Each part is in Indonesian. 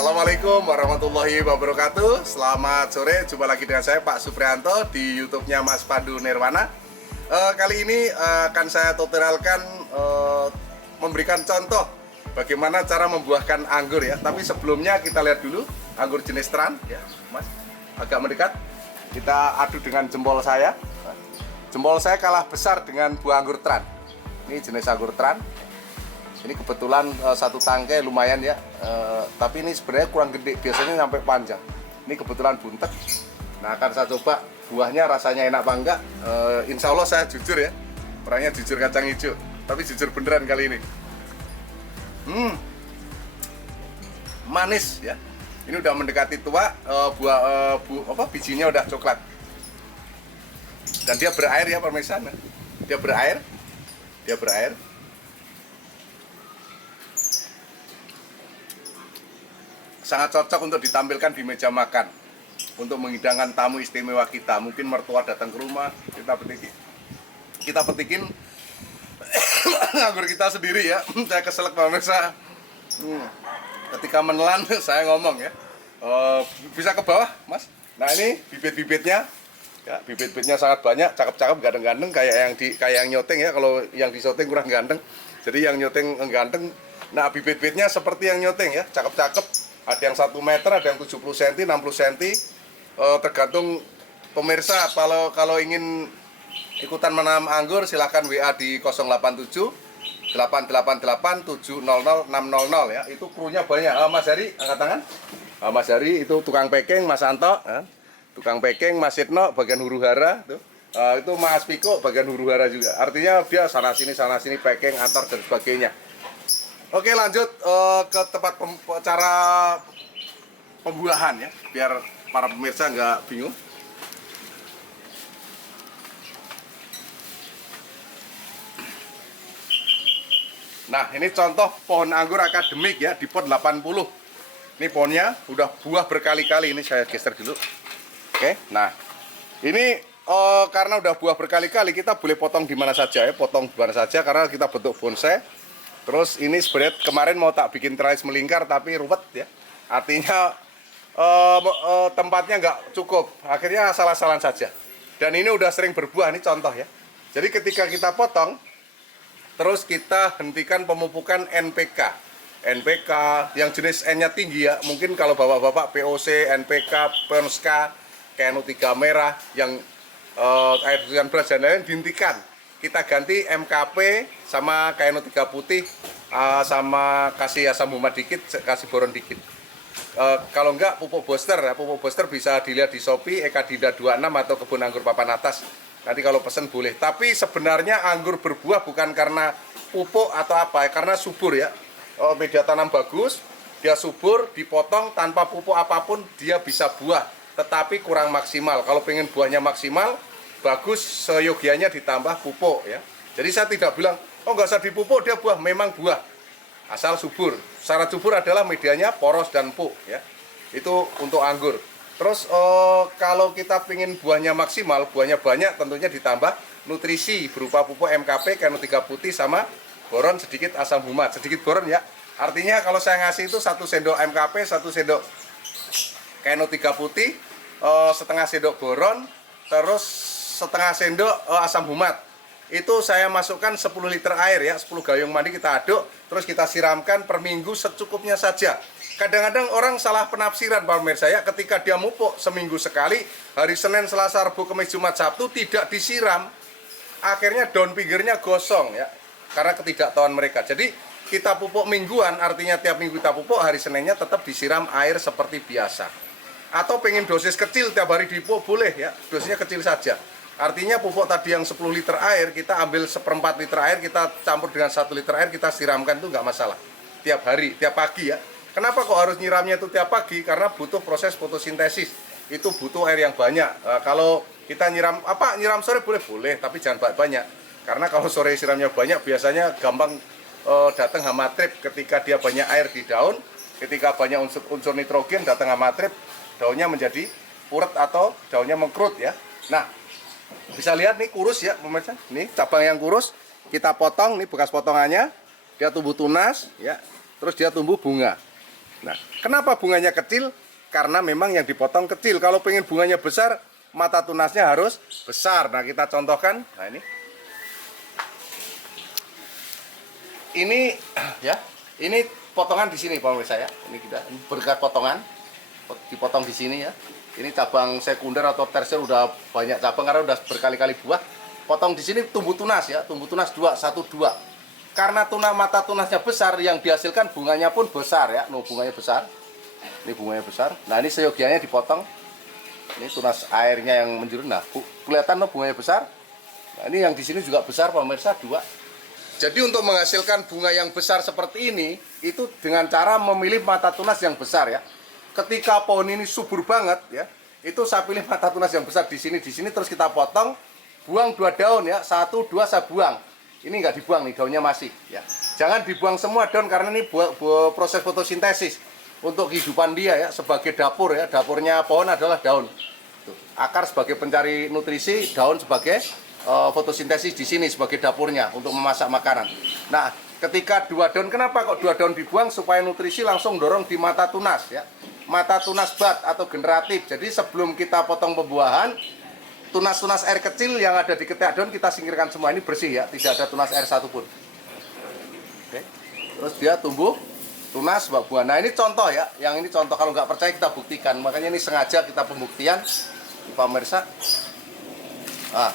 Assalamualaikum warahmatullahi wabarakatuh. Selamat sore, jumpa lagi dengan saya Pak Suprianto di YouTube-nya Mas Pandu Nirwana. Kali ini akan saya tutorialkan memberikan contoh bagaimana cara membuahkan anggur ya. Tapi sebelumnya kita lihat dulu anggur jenis Tran ya, Mas. Agak mendekat. Kita adu dengan jempol saya. Jempol saya kalah besar dengan buah anggur Tran. Ini jenis anggur Tran. Ini kebetulan satu tangkai lumayan ya, tapi ini sebenarnya kurang gede, biasanya sampai panjang. Ini kebetulan buntet. Nah, akan saya coba buahnya rasanya enak apa enggak. Insya Allah saya jujur ya, orangnya jujur kacang hijau, tapi jujur beneran kali ini. Manis ya. Ini udah mendekati tua, bijinya udah coklat. Dan dia berair ya pemirsa. Dia berair. Sangat cocok untuk ditampilkan di meja makan, untuk menghidangkan tamu istimewa kita. Mungkin mertua datang ke rumah, kita petikin anggur kita sendiri ya. Saya keselak pemirsa. Ketika menelan saya ngomong ya, bisa ke bawah Mas. Nah ini bibit-bibitnya ya, bibit-bibitnya sangat banyak, cakep-cakep, ganteng-ganteng, kayak yang nyoteng ya. Kalau yang disoteng kurang ganteng, jadi yang nyoteng ganteng. Nah bibit-bibitnya seperti yang nyoteng ya, cakep-cakep. Ada yang 1 meter, ada yang 70 cm, 60 cm, tergantung pemirsa. Kalau ingin ikutan menanam anggur silahkan WA di 087 888 700 600 ya. Itu krunya banyak. Mas Hari angkat tangan. Mas Hari itu tukang packing, Mas Anto tukang packing, Mas Sitno bagian huru hara tuh. Itu Mas Piko bagian huru hara juga. Artinya dia sana sini packing, antar dan sebagainya. Oke, lanjut ke tempat cara pembuahan ya, biar para pemirsa nggak bingung. Nah, ini contoh pohon anggur akademik ya, di pot 80. Ini pohonnya udah buah berkali-kali, ini saya geser dulu. Oke, nah ini karena udah buah berkali-kali, kita boleh potong di mana saja ya, potong di mana saja karena kita bentuk bonsai. Terus ini sebenarnya kemarin mau tak bikin tralis melingkar tapi ruwet ya. Artinya tempatnya nggak cukup. Akhirnya asal-asalan saja. Dan ini udah sering berbuah, ini contoh ya. Jadi ketika kita potong, terus kita hentikan pemupukan NPK. NPK yang jenis N-nya tinggi ya. Mungkin kalau bapak-bapak POC, NPK, Penska, KNO3 merah yang air dan beras dan lain-lain dihentikan. Kita ganti MKP sama KNO3 putih, sama kasih asam humat dikit, kasih boron dikit. Kalau enggak pupuk booster ya, pupuk booster bisa dilihat di Shopee Eka Dinda 26 atau Kebun Anggur Papan Atas. Nanti kalau pesen boleh. Tapi sebenarnya anggur berbuah bukan karena pupuk atau apa, karena subur ya. Media tanam bagus, dia subur, dipotong tanpa pupuk apapun dia bisa buah, tetapi kurang maksimal. Kalau pengen buahnya maksimal, bagus seyogianya ditambah pupuk ya. Jadi saya tidak bilang, oh nggak usah dipupuk dia buah, memang buah. Asal subur. Syarat subur adalah medianya poros dan empuk ya. Itu untuk anggur. Terus kalau kita ingin buahnya maksimal, buahnya banyak, tentunya ditambah nutrisi berupa pupuk MKP, KNO3 putih sama boron sedikit asam humat. Sedikit boron ya. Artinya kalau saya ngasih itu 1 sendok MKP, 1 sendok KNO3 putih, setengah sendok boron, terus setengah sendok asam humat. Itu saya masukkan 10 liter air ya, 10 gayung mandi kita aduk, terus kita siramkan per minggu secukupnya saja. Kadang-kadang orang salah penafsiran Pak pemirsa ya, ketika dia mupuk seminggu sekali, hari Senin, Selasa, Rabu, Kamis, Jumat, Sabtu tidak disiram. Akhirnya daun pinggirnya gosong ya, karena ketidaktahuan mereka. Jadi kita pupuk mingguan, artinya tiap minggu kita pupuk, hari Seninnya tetap disiram air seperti biasa. Atau pengen dosis kecil tiap hari dipupuk boleh ya, dosisnya kecil saja. Artinya pupuk tadi yang 10 liter air, kita ambil 1/4 liter air, kita campur dengan 1 liter air, kita siramkan itu nggak masalah. Tiap hari, tiap pagi ya. Kenapa kok harus nyiramnya itu tiap pagi? Karena butuh proses fotosintesis. Itu butuh air yang banyak. Kalau kita nyiram sore boleh, tapi jangan banyak. Karena kalau sore siramnya banyak, biasanya gampang datang hama trip ketika dia banyak air di daun. Ketika banyak unsur nitrogen datang hama trip, daunnya menjadi puret atau daunnya mengkerut ya. Nah, bisa lihat nih kurus ya pemirsa. Nih cabang yang kurus kita potong, nih bekas potongannya. Dia tumbuh tunas ya. Terus dia tumbuh bunga. Nah, kenapa bunganya kecil? Karena memang yang dipotong kecil. Kalau pengen bunganya besar, mata tunasnya harus besar. Nah, kita contohkan. Nah, ini ya, ini potongan di sini Pak pemirsa ya. Ini kita berkat potongan, dipotong di sini ya. Ini cabang sekunder atau tersier udah banyak cabang karena udah berkali-kali buah. Potong di sini tumbuh tunas ya, tumbuh tunas 2, 1, 2. Karena mata tunasnya besar, yang dihasilkan bunganya pun besar ya. No, bunganya besar. Ini bunganya besar. Nah, ini seyogianya dipotong. Ini tunas airnya yang menjurus. Nah, kelihatan no, bunganya besar. Nah, ini yang di sini juga besar pemirsa, 2. Jadi untuk menghasilkan bunga yang besar seperti ini, itu dengan cara memilih mata tunas yang besar ya. Ketika pohon ini subur banget ya, itu saya pilih mata tunas yang besar di sini, terus kita potong, buang 2 daun ya, 1, 2 saya buang. Ini nggak dibuang nih, daunnya masih ya. Jangan dibuang semua daun karena ini proses fotosintesis untuk kehidupan dia ya, sebagai dapur ya. Dapurnya pohon adalah daun. Tuh, akar sebagai pencari nutrisi, daun sebagai fotosintesis di sini sebagai dapurnya untuk memasak makanan. Nah, ketika 2 daun, kenapa kok 2 daun dibuang? Supaya nutrisi langsung dorong di mata tunas ya, mata tunas bud atau generatif. Jadi sebelum kita potong pembuahan, tunas-tunas air kecil yang ada di ketiak daun kita singkirkan semua. Ini bersih ya, tidak ada tunas air satupun. Oke. Terus dia tumbuh tunas buah. Nah, ini contoh ya, yang ini contoh. Kalau nggak percaya kita buktikan. Makanya ini sengaja kita pembuktian pemirsa. Nah,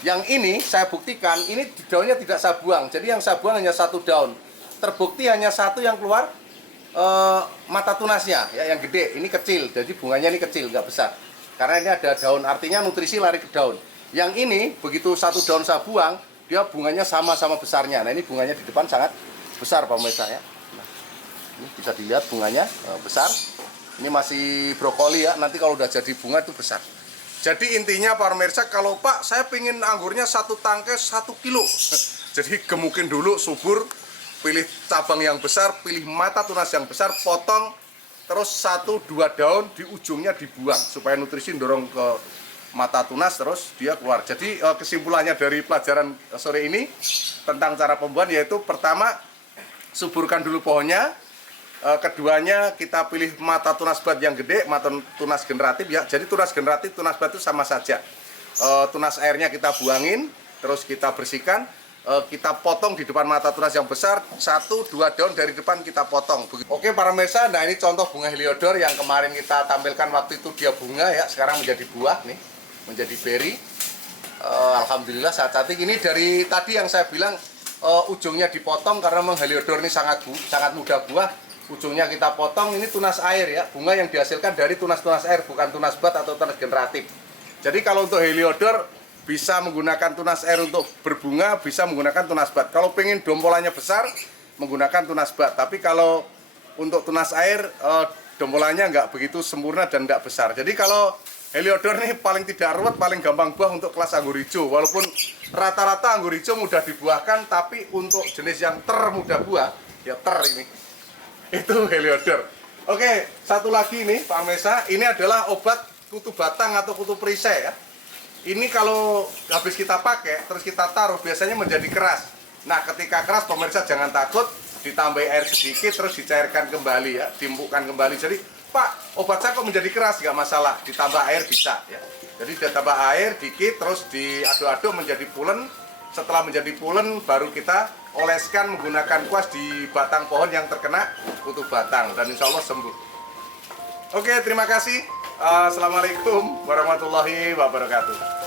yang ini saya buktikan, ini daunnya tidak saya buang. Jadi yang saya buang hanya 1 daun. Terbukti hanya 1 yang keluar mata tunasnya, ya, yang gede. Ini kecil, jadi bunganya ini kecil, nggak besar. Karena ini ada daun, artinya nutrisi lari ke daun. Yang ini, begitu 1 daun saya buang, dia bunganya sama-sama besarnya. Nah, ini bunganya di depan sangat besar pemirsa ya. Nah, ini bisa dilihat bunganya besar. Ini masih brokoli ya, nanti kalau udah jadi bunga itu besar. Jadi intinya para pemirsa, kalau Pak saya pengen anggurnya 1 tangkai 1 kilo. Jadi gemukin dulu, subur, pilih cabang yang besar, pilih mata tunas yang besar, potong, terus 1-2 daun di ujungnya dibuang supaya nutrisi dorong ke mata tunas, terus dia keluar. Jadi kesimpulannya dari pelajaran sore ini tentang cara pembuahan yaitu pertama, suburkan dulu pohonnya. Keduanya kita pilih mata tunas bud yang gede, mata tunas generatif ya. Jadi tunas generatif, tunas bud itu sama saja. Tunas airnya kita buangin, terus kita bersihkan, kita potong di depan mata tunas yang besar, 1-2 daun dari depan kita potong. Oke para pemirsa, nah ini contoh bunga heliodor yang kemarin kita tampilkan waktu itu dia bunga ya, sekarang menjadi buah nih, menjadi berry. Alhamdulillah sangat cantik. Ini dari tadi yang saya bilang ujungnya dipotong karena memang heliodor ini sangat mudah buah. Ujungnya kita potong, ini tunas air ya, bunga yang dihasilkan dari tunas-tunas air, bukan tunas bud atau tunas generatif. Jadi kalau untuk heliodor bisa menggunakan tunas air untuk berbunga, bisa menggunakan tunas bud. Kalau pengen dompolannya besar, menggunakan tunas bud. Tapi kalau untuk tunas air, dompolannya nggak begitu sempurna dan nggak besar. Jadi kalau heliodor ini paling tidak ruwet, paling gampang buah untuk kelas anggur hijau. Walaupun rata-rata anggur hijau mudah dibuahkan, tapi untuk jenis yang termudah buah, ya ini. Itu heliodor. Oke, satu lagi nih Pak Mesa, ini adalah obat kutu batang atau kutu perisai ya. Ini kalau habis kita pakai, terus kita taruh, biasanya menjadi keras. Nah, ketika keras pemirsa jangan takut, ditambah air sedikit, terus dicairkan kembali ya, diempukkan kembali. Jadi, Pak, obat saya kok menjadi keras, nggak masalah, ditambah air bisa ya. Jadi ditambah air dikit, terus diaduk-aduk menjadi pulen. Setelah menjadi pulen, baru kita oleskan menggunakan kuas di batang pohon yang terkena kutu batang, dan insya Allah sembuh. Oke, terima kasih. Assalamualaikum warahmatullahi wabarakatuh.